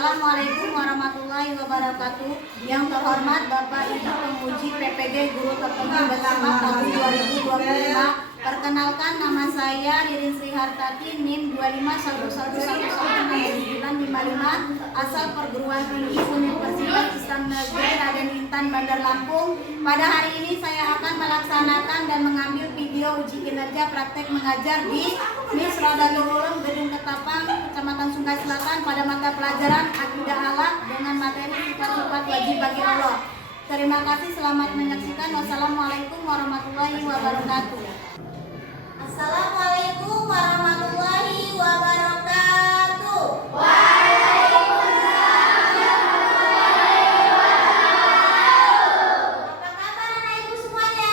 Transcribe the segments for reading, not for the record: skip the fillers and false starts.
Assalamualaikum warahmatullahi wabarakatuh. Yang terhormat Bapak Ibu Penguji PPG Guru Terpilih Bersama tahun 2025. Perkenalkan, nama saya Ririn Sri Hartati, NIM 2511119955, asal perguruan tinggi Universitas Islam Negeri Raden Intan Bandar Lampung. Pada hari ini saya akan melaksanakan dan mengambil video uji kinerja praktek mengajar di MIS Rodatul Ulum Gedung Ketapang, Kecamatan Sungai Selatan pada mata pelajaran Akidah Akhlak dengan materi sifat-sifat wajib bagi Allah. Terima kasih, selamat menyaksikan. Wassalamualaikum warahmatullahi wabarakatuh. Assalamualaikum warahmatullahi wabarakatuh. Apa kabar anak ibu semuanya?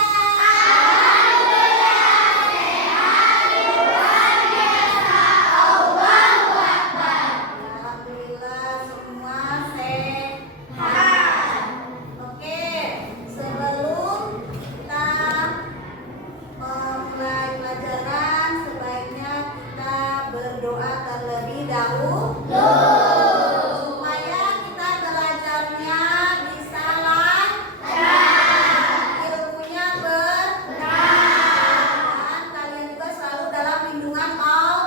Alhamdulillah semua sehat. Oke, sebelum kita mulai pelajaran, sebaiknya kita berdoa terlebih dahulu supaya kita belajarnya bisa lancar, ilmunya berkah, dan kalian juga selalu dalam lindungan Allah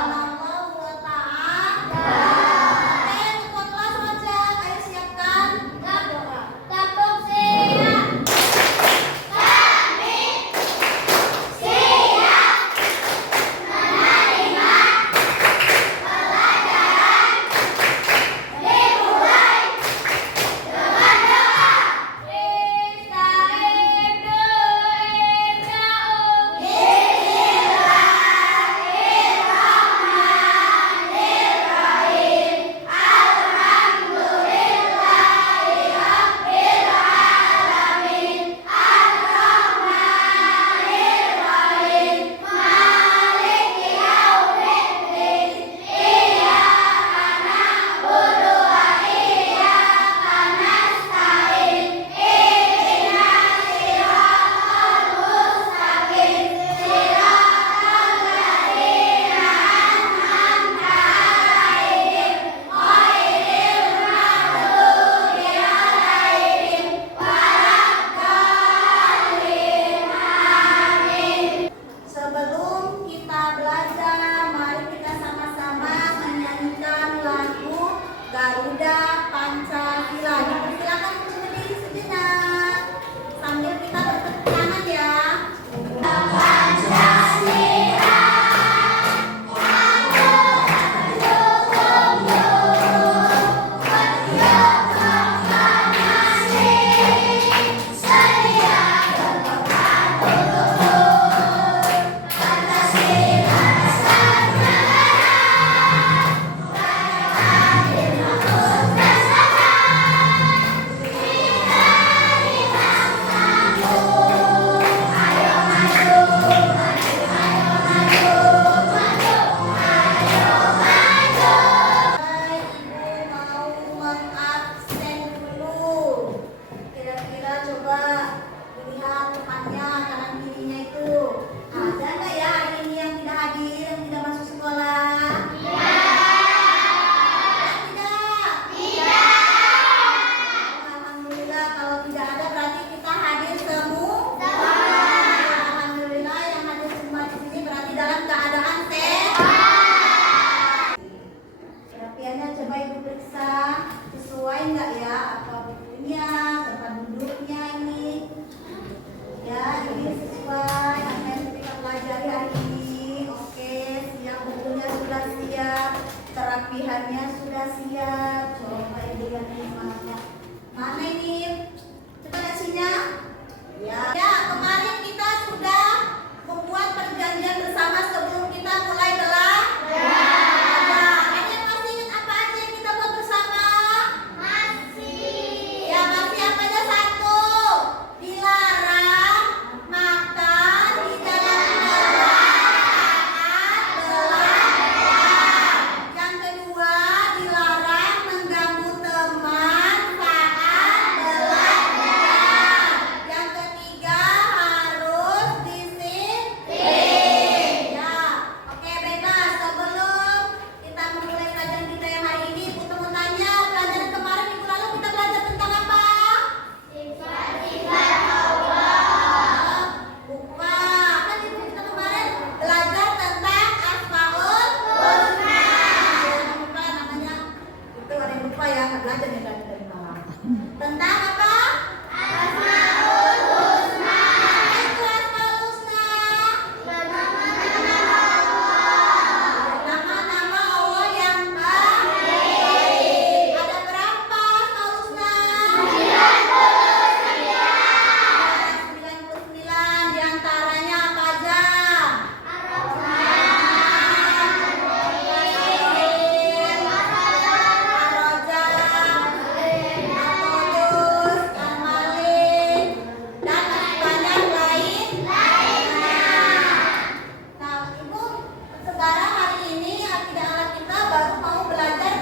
Subhanahu wa ta'ala. Ketua kelas wajah, ayo siapkan doa. Takut siap. Sebelum kita belajar, mari kita sama-sama menyanyikan lagu Garuda Pancasila. Silakan berdiri sejenak sambil kita bertepuk tangan ya. Terapihannya sudah siap. Coba ibu lihat semuanya. Mana ini? Coba kasihnya. Ya, kemarin kita sudah membuat perjanjian bersama sebelum kita mulai belajar. Kalian masih ingat apa aja yang kita buat bersama? Masih. Ya, masih apa aja? Satu, dilarang makan di dalam saat belajar. Yang kedua, dilarang mengganggu teman saat belajar. Yang ketiga,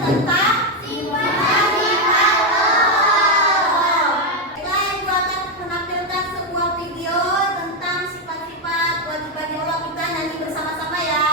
tentang sifat-sifat Allah. Baiklah, Ibu akan menampilkan sebuah video tentang sifat-sifat wajib-wajib Allah. Kita nyanyi bersama-sama ya.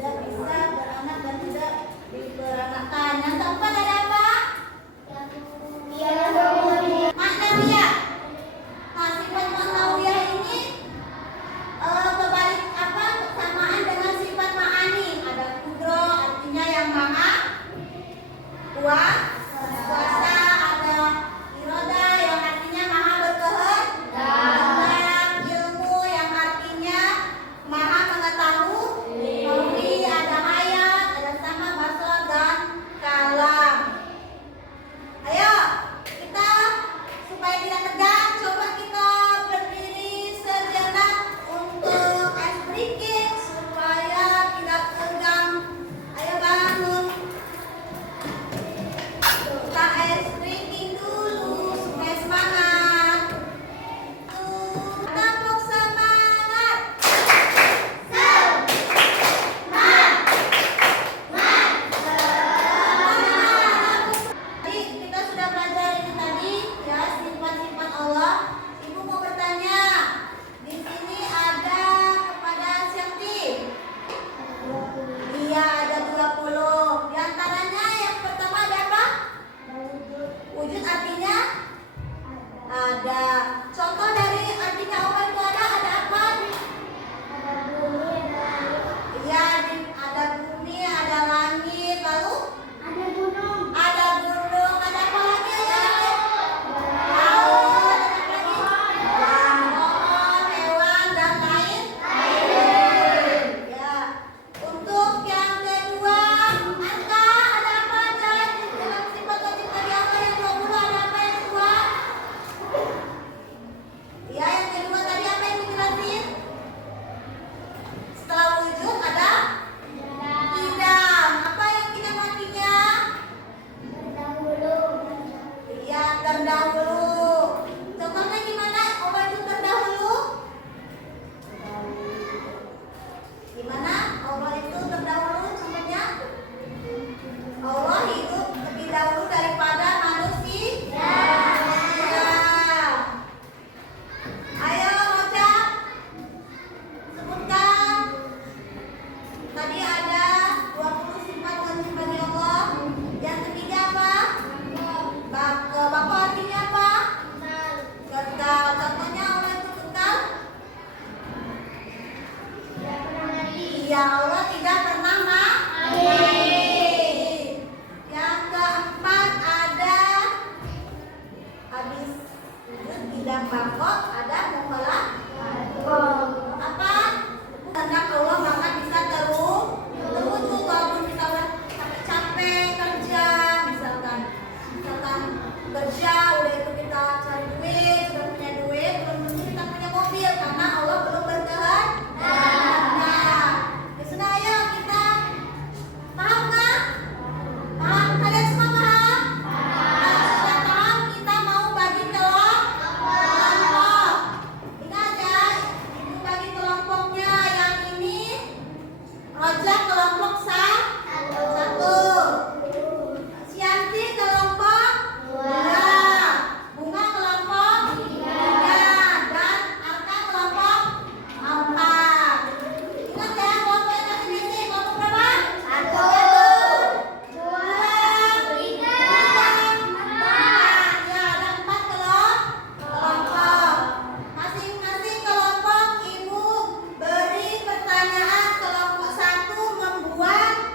tidak bisa beranak dan tidak diberanakan. Yang keempat ada apa? Maknawiyah. Nah, sifat maknawiyah ini kebalik apa? Kesamaan dengan sifat ma'ani. Ada kudro, artinya yang maha kuasa. Ada iroda yang artinya maha berkehendak. Ilmu yang artinya maha mengetahui. Ada hayat, ada sama, basar, dan kalam. Ayo kita supaya tidak tegang, coba kita berdiri sejenak untuk ice breaking supaya tidak tegang. Ayo bangun. Kita ice breaking dulu supaya semangat. Tepuk semangat. Tadi kita sudah belajar ini tadi ya, sifat-sifat Allah. Ibu mau bertanya. Di sini ada kepada Syakti. Iya, ada 20. Di antaranya yang pertama ada apa? Wujud artinya ada. Contoh dari artinya Allah itu ada apa? Iya, ada bumi, ada langit, lalu ada gunung, ada apa lagi ya? Laut, ada apa lagi? Pohon, hewan, dan lain. Ya. Untuk yang kedua, angka ada apa aja? Dalam sifat wajib bagi Allah yang 20 ada apa yang kedua? Ya, yang kedua tadi apa yang dijelasin? Setelah wujud ada kidam. Apa yang kidam artinya? Iya, terdahulu. Contohnya gimana? Allah itu terdahulu? Gimana? Allah itu terdahulu contohnya? Allah hidup lebih dahulu daripada manusia. Ayo Rojak, sebutkan. Tadi ada 20 sifat wajib bagi Allah. Yang ketiga apa? Bako artinya apa? Kekal. Contohnya Allah itu kekal? Iya, Allah tidak pernah mati. Yang keempat ada habis wujud tidak bako ada mukhalaf. Apa? Kehendak Allah maka bisa terwujud walaupun kita capek kerja, misalkan kerja udah itu kita cari duit, sudah punya duit, belum tentu kita punya mobil karena Allah belum berkehendak. Nah, ya sudah, ayo kita paham nggak? Paham? Kalian semua paham? Kalau sudah paham, kita mau bagi kelompok. Ingat ya, ibu bagi kelompoknya. Yang ini Rojak kelompok satu, Syanti kelompok 2, Bunga kelompok 3, dan Arka kelompok 4. Ingat ya, kelompok yang masing-masing. Kelompok berapa? 1, 2, 3, 4. Ya, ada 4 kelompok. Masing-masing kelompok ibu beri pertanyaan. Kelompok 1 membuat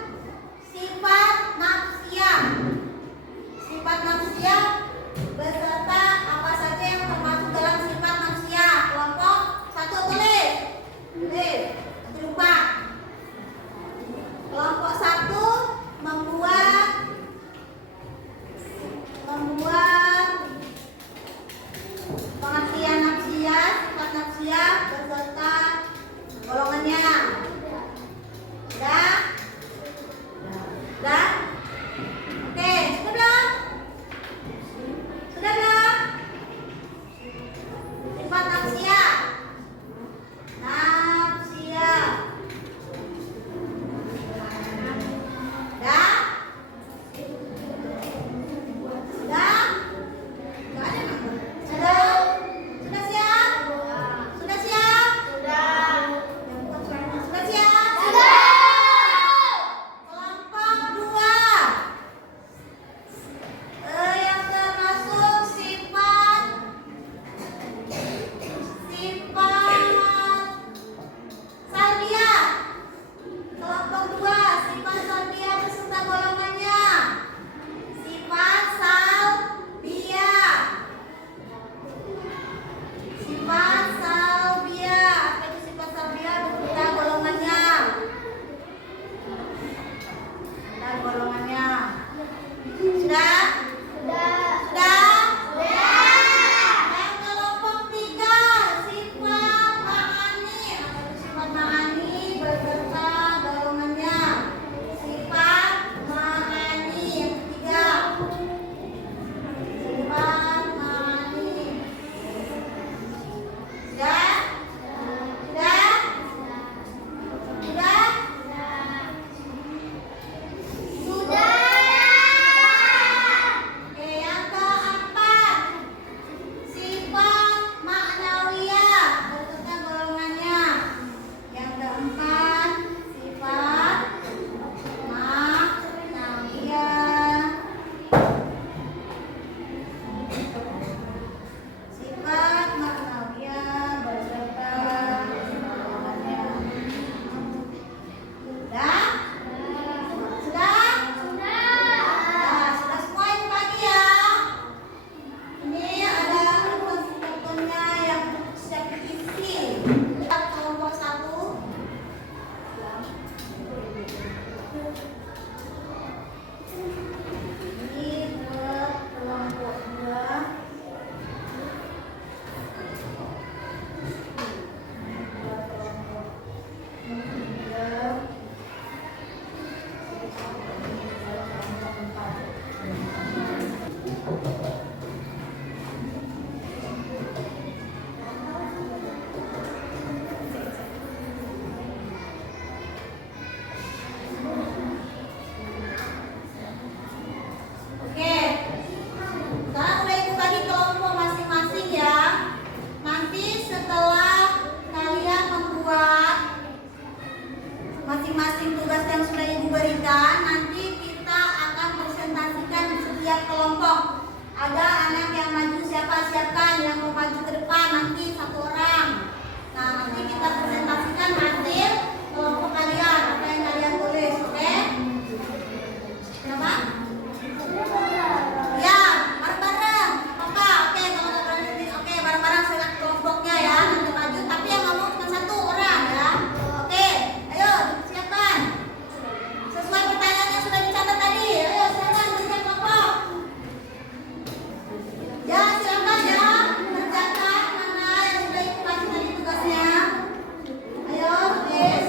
tugas yang sudah Ibu berikan, nanti kita akan presentasikan setiap kelompok. Ada anak yang maju, siapa siapkan yang mau maju ke depan, nanti satu orang. Nah, nanti kita presentasikan hasil kelompok kalian, apa yang kalian tulis, oke? Kenapa? Ya, bareng-bareng. Apa? Oke, kalau nggak berani sendiri, oke, bareng-bareng select kelompoknya ya, nanti maju. Tapi yang ngomong cuma satu orang ya. Oke, ayo siapkan. Sesuai pertanyaan yang sudah dicatat tadi. Ayo silakan berikan kelompok. Ya, silakan ya. Kerjakan mana yang sudah Ibu kasih tadi tugasnya. Ayo, tulis.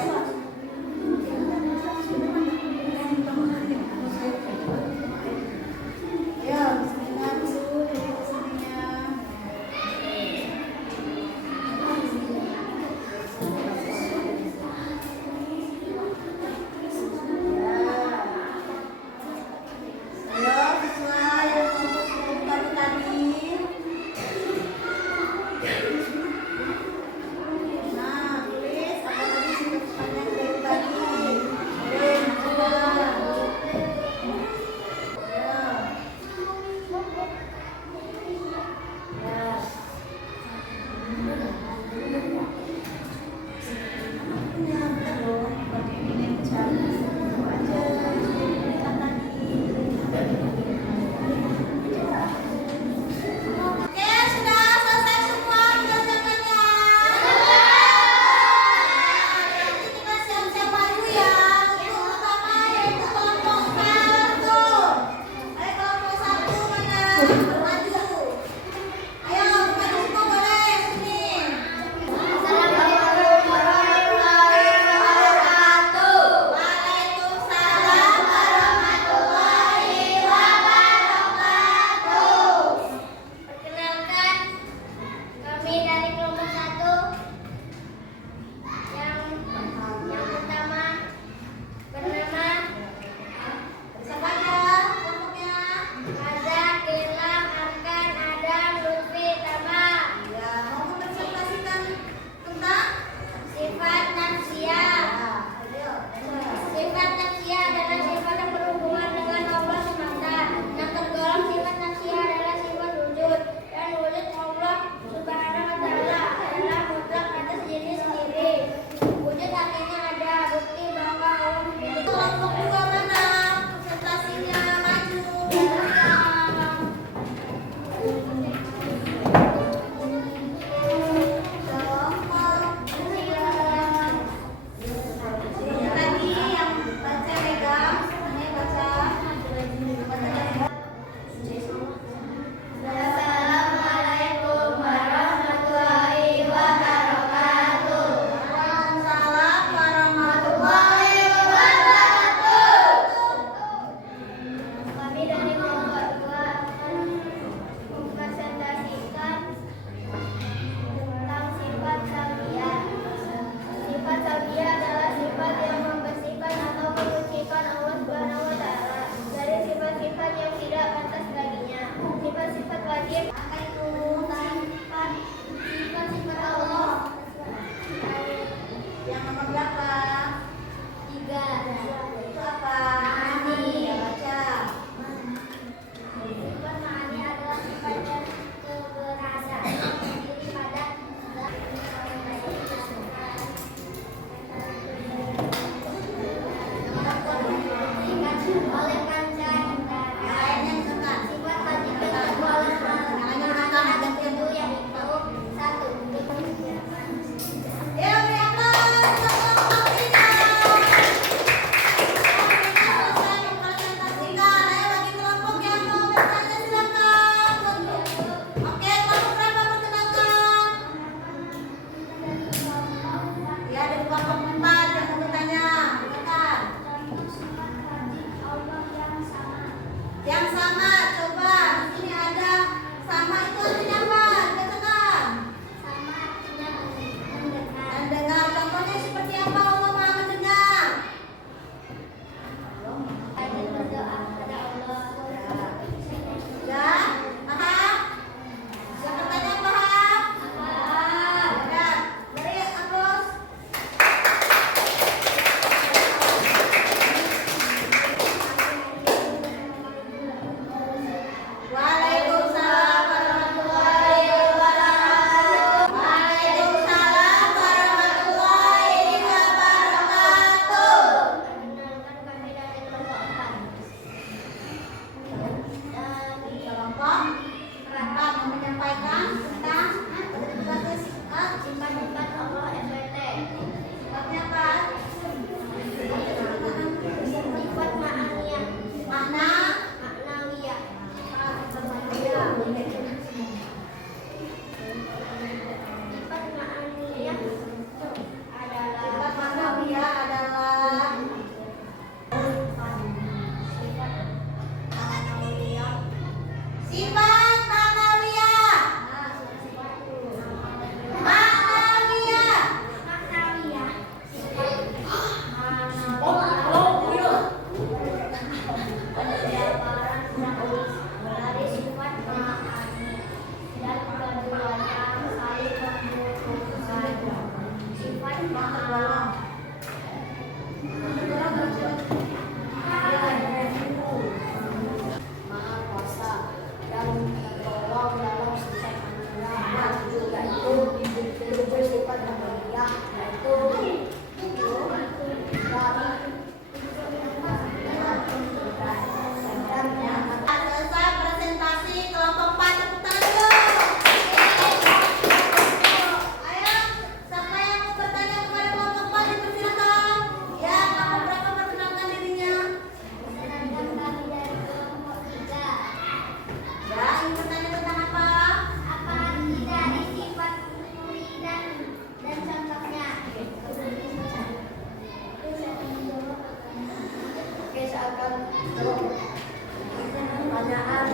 Pertanyaan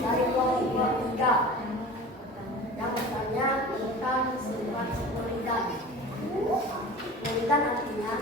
dari kelompok 3 yang bertanya tentang sifat sepuritan. Sepuritan artinya